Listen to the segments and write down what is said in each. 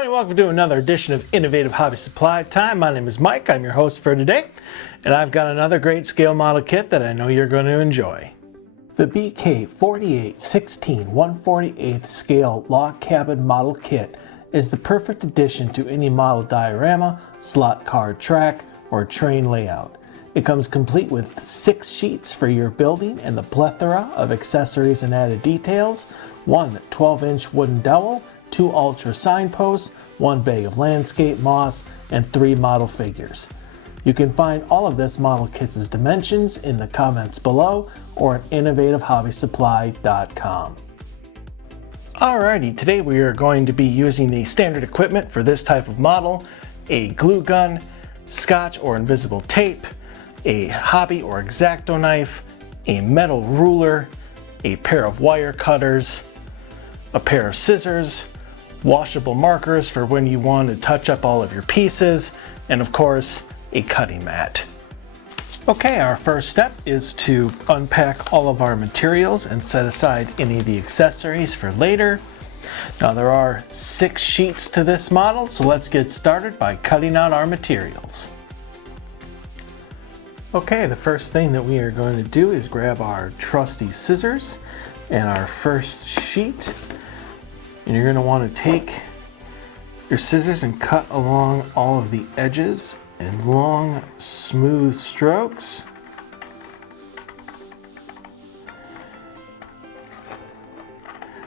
everybody, welcome to another edition of Innovative Hobby Supply Time. My name is Mike, I'm your host for today, and I've got another great scale model kit that I know you're going to enjoy. The BK4816 1/48 scale log cabin model kit is the perfect addition to any model diorama, slot car track, or train layout. It comes complete with 6 sheets for your building and the plethora of accessories and added details, one 12-inch wooden dowel, 2 ultra signposts, 1 bag of landscape moss, and 3 model figures. You can find all of this model kit's dimensions in the comments below or at innovativehobbysupply.com. Alrighty, today we are going to be using the standard equipment for this type of model: a glue gun, scotch or invisible tape, a hobby or X-Acto knife, a metal ruler, a pair of wire cutters, a pair of scissors, washable markers for when you want to touch up all of your pieces, and of course, a cutting mat. Okay, our first step is to unpack all of our materials and set aside any of the accessories for later. Now there are 6 sheets to this model, so let's get started by cutting out our materials. Okay, the first thing that we are going to do is grab our trusty scissors and our first sheet. And you're going to want to take your scissors and cut along all of the edges in long, smooth strokes.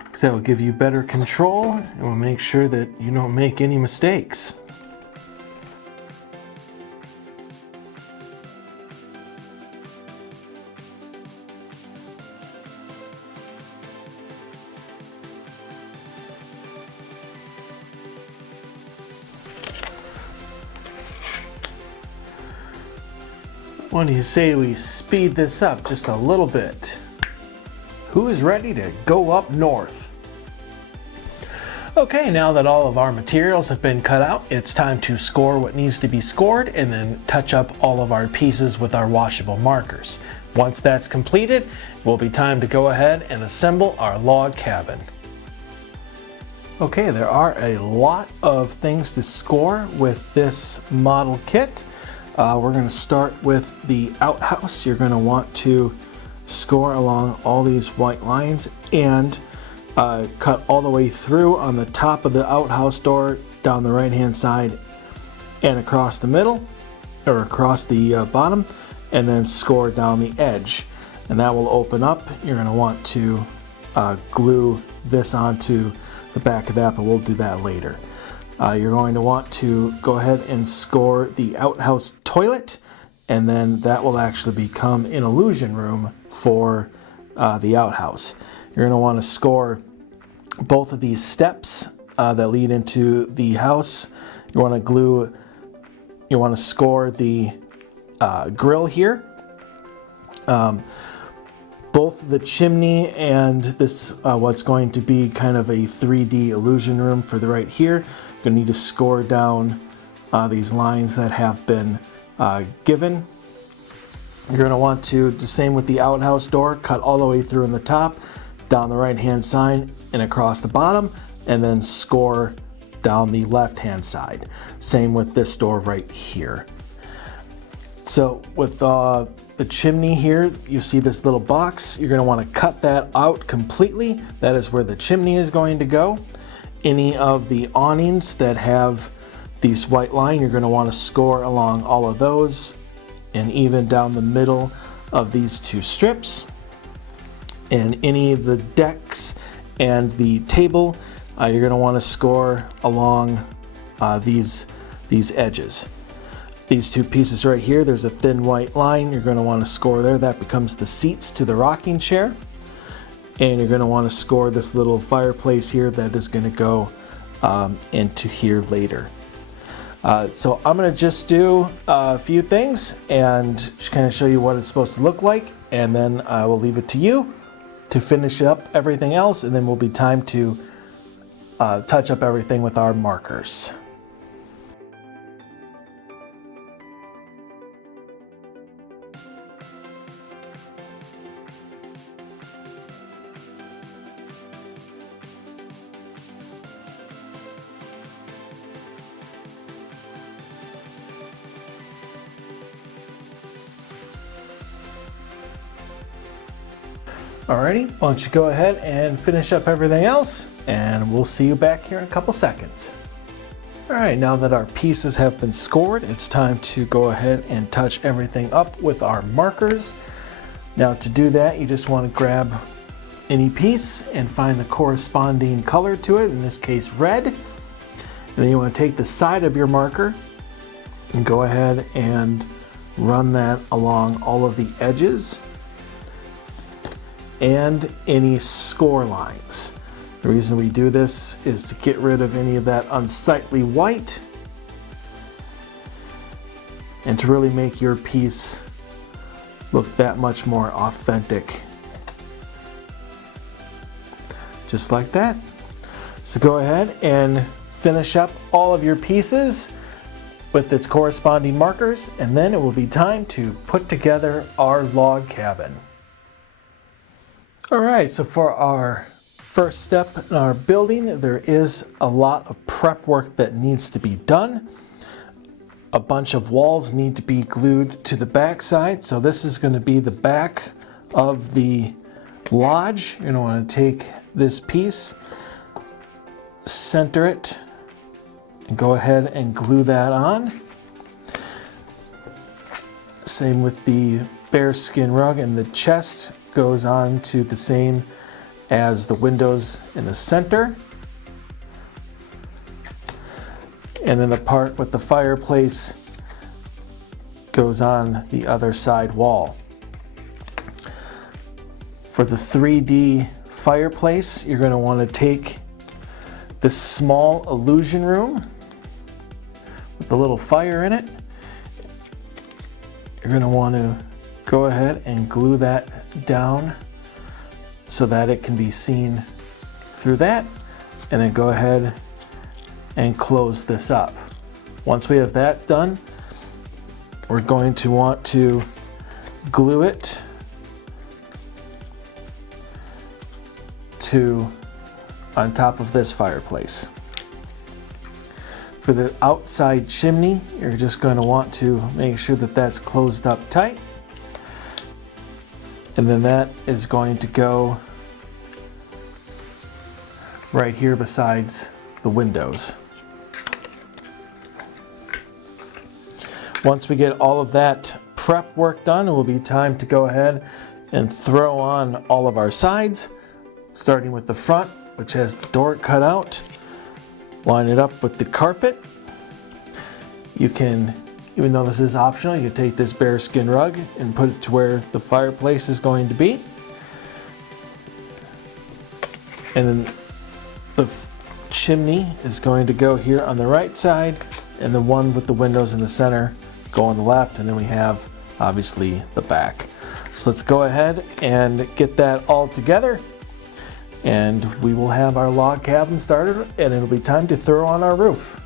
Because that will give you better control and will make sure that you don't make any mistakes. What do you say we speed this up just a little bit? Who's ready to go up north? Okay, now that all of our materials have been cut out, it's time to score what needs to be scored and then touch up all of our pieces with our washable markers. Once that's completed, it will be time to go ahead and assemble our log cabin. Okay, there are a lot of things to score with this model kit. We're going to start with the outhouse. You're going to want to score along all these white lines and cut all the way through on the top of the outhouse door, down the right hand side and across the middle, or across the bottom, and then score down the edge, and that will open up. You're going to want to glue this onto the back of that, but we'll do that later. You're going to want to go ahead and score the outhouse toilet, and then that will actually become an illusion room for the outhouse. You're going to want to score both of these steps that lead into the house. You want to score the grill here. Both the chimney and this what's going to be kind of a 3D illusion room for the right here. You're going to need to score down these lines that have been given. You're going to want to do the same with the outhouse door, cut all the way through in the top, down the right hand side and across the bottom, and then score down the left hand side. Same with this door right here. So with the chimney here, you see this little box. You're going to want to cut that out completely. That is where the chimney is going to go. Any of the awnings that have these white line, you're going to want to score along all of those and even down the middle of these 2 strips. And any of the decks and the table, you're going to want to score along these edges. These 2 pieces right here, there's a thin white line. You're going to want to score there. That becomes the seats to the rocking chair. And you're going to want to score this little fireplace here that is going to go into here later. So I'm going to just do a few things and just kind of show you what it's supposed to look like, and then I will leave it to you to finish up everything else, and then will be time to touch up everything with our markers. Alrighty, why don't you go ahead and finish up everything else, and we'll see you back here in a couple seconds. Alright, now that our pieces have been scored, it's time to go ahead and touch everything up with our markers. Now to do that, you just want to grab any piece and find the corresponding color to it, in this case red. And then you want to take the side of your marker and go ahead and run that along all of the edges and any score lines. The reason we do this is to get rid of any of that unsightly white and to really make your piece look that much more authentic. Just like that. So go ahead and finish up all of your pieces with its corresponding markers, and then it will be time to put together our log cabin. Alright, so for our first step in our building, there is a lot of prep work that needs to be done. A bunch of walls need to be glued to the back side. So this is going to be the back of the lodge. You're going to want to take this piece, center it, and go ahead and glue that on. Same with the bearskin rug, and the chest goes on to the same as the windows in the center. And then the part with the fireplace goes on the other side wall. For the 3D fireplace, you're going to want to take this small illusion room with a little fire in it. You're going to want to go ahead and glue that down so that it can be seen through that, and then go ahead and close this up. Once we have that done, we're going to want to glue it to on top of this fireplace. For the outside chimney, you're just going to want to make sure that that's closed up tight. And then that is going to go right here besides the windows. Once we get all of that prep work done, it will be time to go ahead and throw on all of our sides, starting with the front, which has the door cut out. Line it up with the carpet. You can, even though this is optional, you can take this bearskin rug and put it to where the fireplace is going to be. And then the chimney is going to go here on the right side, and the one with the windows in the center go on the left, and then we have obviously the back. So let's go ahead and get that all together, and we will have our log cabin started, and it'll be time to throw on our roof.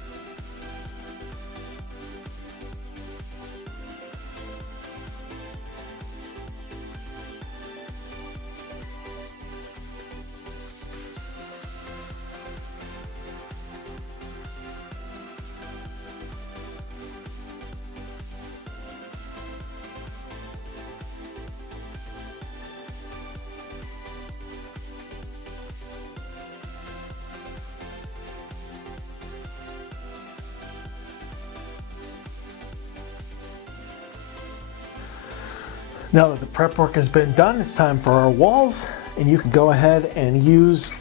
Now that the prep work has been done, it's time for our walls, and you can go ahead and use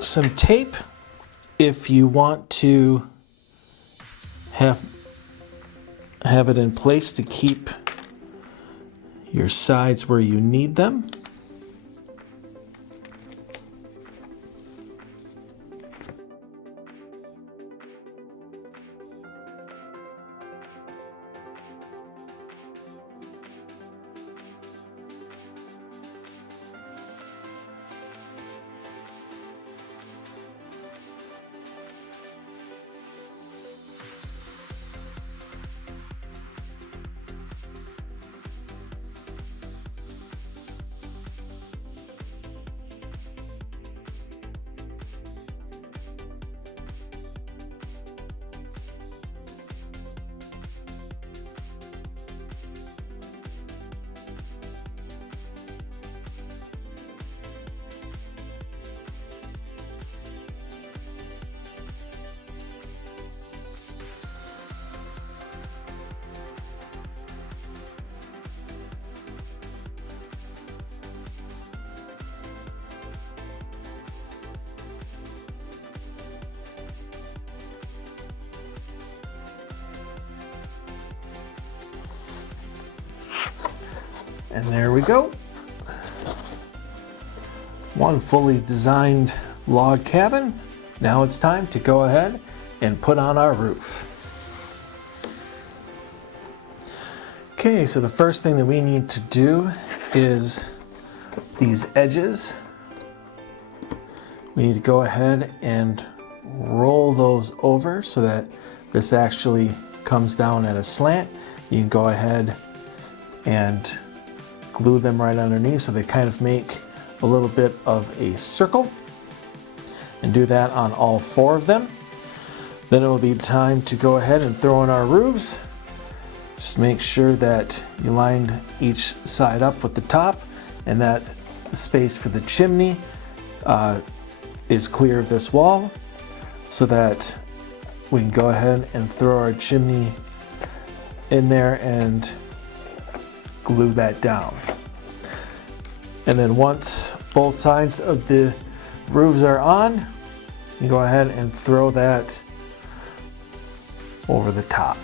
some tape if you want to have it in place to keep your sides where you need them. and there we go. One fully designed log cabin. Now it's time to go ahead and put on our roof. Okay, so the first thing that we need to do is these edges. We need to go ahead and roll those over so that this actually comes down at a slant. You can go ahead and glue them right underneath so they kind of make a little bit of a circle, and do that on all 4 of them. Then it will be time to go ahead and throw in our roofs. Just make sure that you line each side up with the top and that the space for the chimney is clear of this wall so that we can go ahead and throw our chimney in there and glue that down. And then once both sides of the roofs are on, you go ahead and throw that over the top.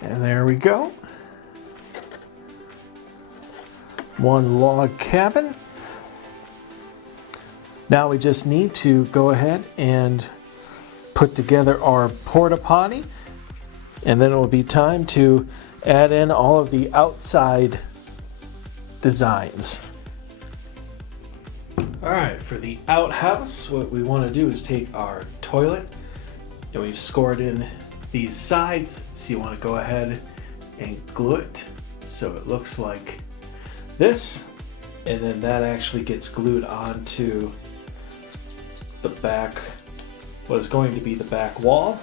And there we go. One log cabin. Now we just need to go ahead and put together our porta potty, and then it will be time to add in all of the outside designs. All right, for the outhouse, what we want to do is take our toilet, and we've scored in these sides, so you want to go ahead and glue it so it looks like this, and then that actually gets glued onto the back, what is going to be the back wall.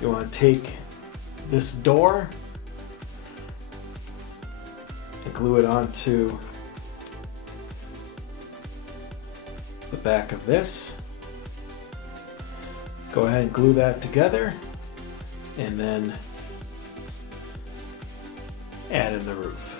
You want to take this door and glue it onto the back of this. Go ahead and glue that together and then add in the roof.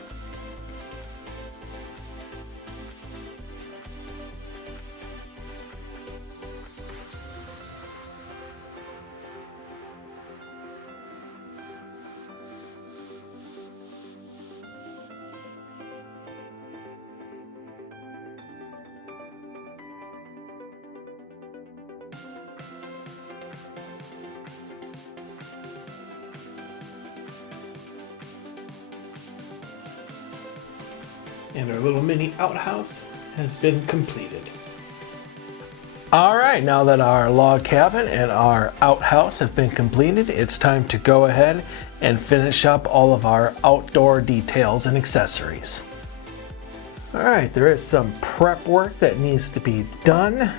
And our little mini outhouse has been completed. All right, now that our log cabin and our outhouse have been completed, it's time to go ahead and finish up all of our outdoor details and accessories. All right, there is some prep work that needs to be done.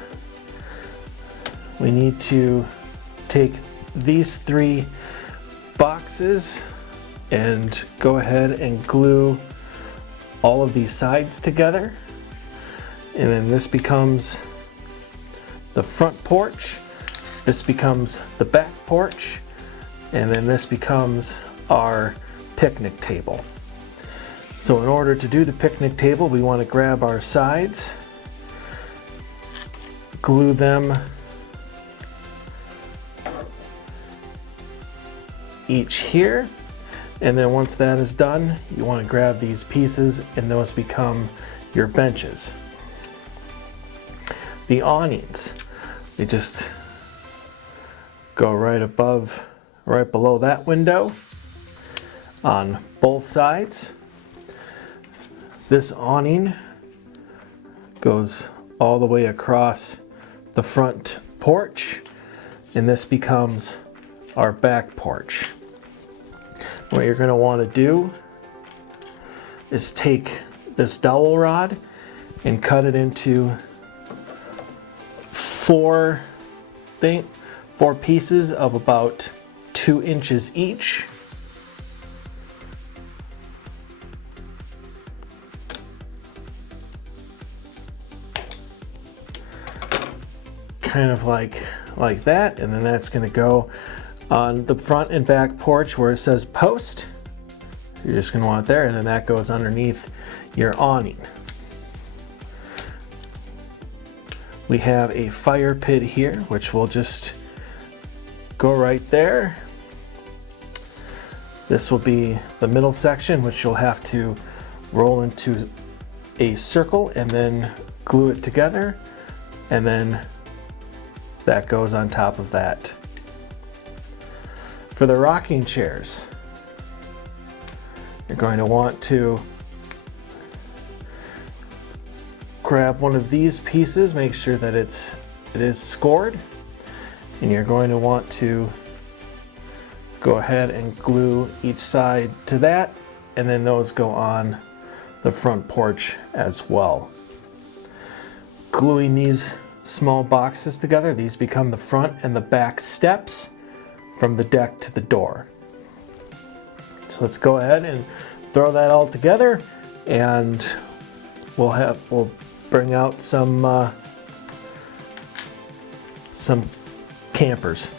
We need to take these 3 boxes and go ahead and glue all of these sides together, and then this becomes the front porch, this becomes the back porch, and then this becomes our picnic table. So in order to do the picnic table, we want to grab our sides, glue them each here. And then once that is done, you want to grab these pieces and those become your benches. The awnings, they just go right below that window on both sides. This awning goes all the way across the the front porch, and this becomes our back porch. What you're going to want to do is take this dowel rod and cut it into four pieces of about 2 inches each. Kind of like that, and then that's going to go on the front and back porch where it says post. You're just going to want it there, and then that goes underneath your awning. We have a fire pit here, which will just go right there. This will be the middle section, which you'll have to roll into a circle and then glue it together, and then that goes on top of that. For the rocking chairs, you're going to want to grab one of these pieces, make sure that it is scored, and you're going to want to go ahead and glue each side to that, and then those go on the front porch as well. Gluing these small boxes together, these become the front and the back steps from the deck to the door. So let's go ahead and throw that all together, and we'll bring out some campers.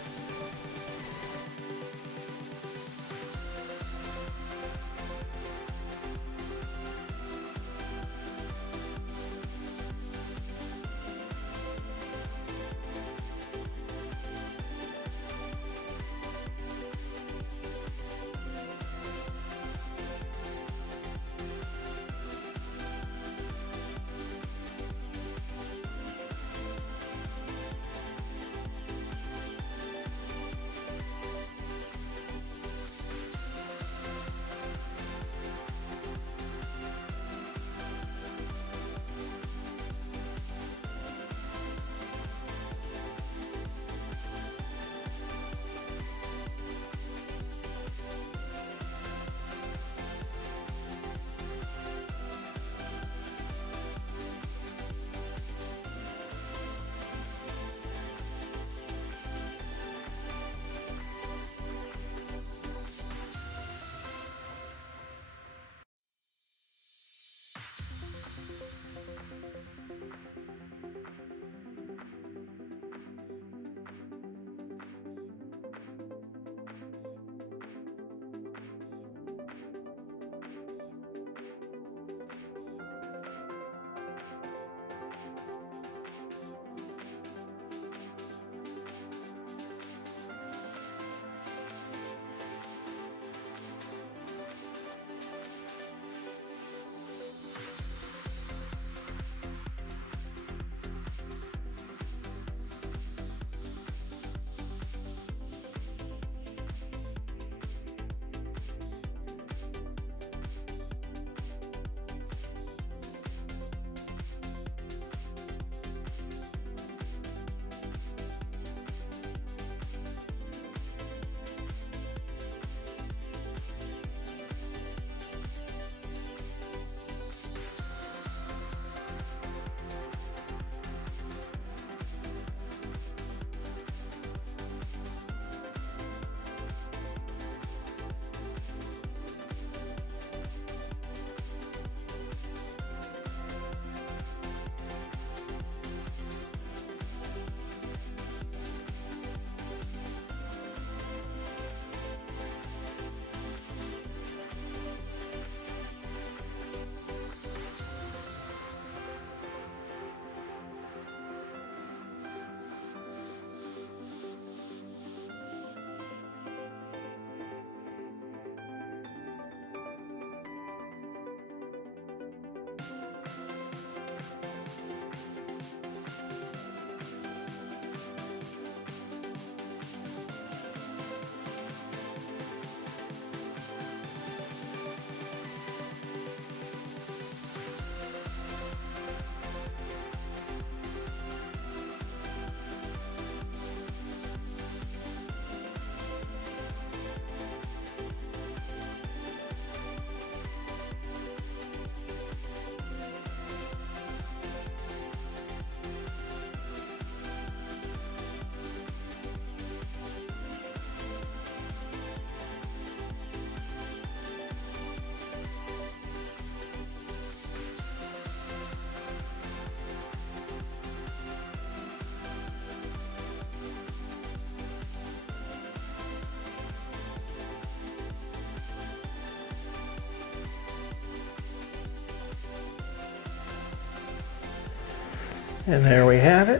And there we have it.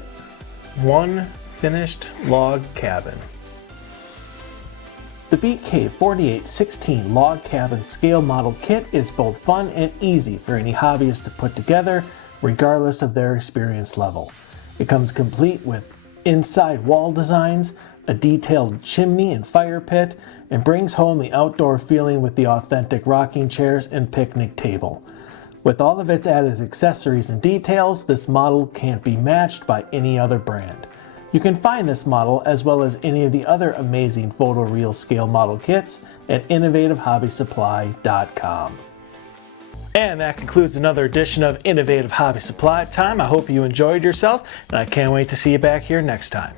One finished log cabin. The BK4816 Log Cabin Scale Model Kit is both fun and easy for any hobbyist to put together, regardless of their experience level. It comes complete with inside wall designs, a detailed chimney and fire pit, and brings home the outdoor feeling with the authentic rocking chairs and picnic table. With all of its added accessories and details, this model can't be matched by any other brand. You can find this model, as well as any of the other amazing photoreal scale model kits, at innovativehobbysupply.com. And that concludes another edition of Innovative Hobby Supply Time. I hope you enjoyed yourself, and I can't wait to see you back here next time.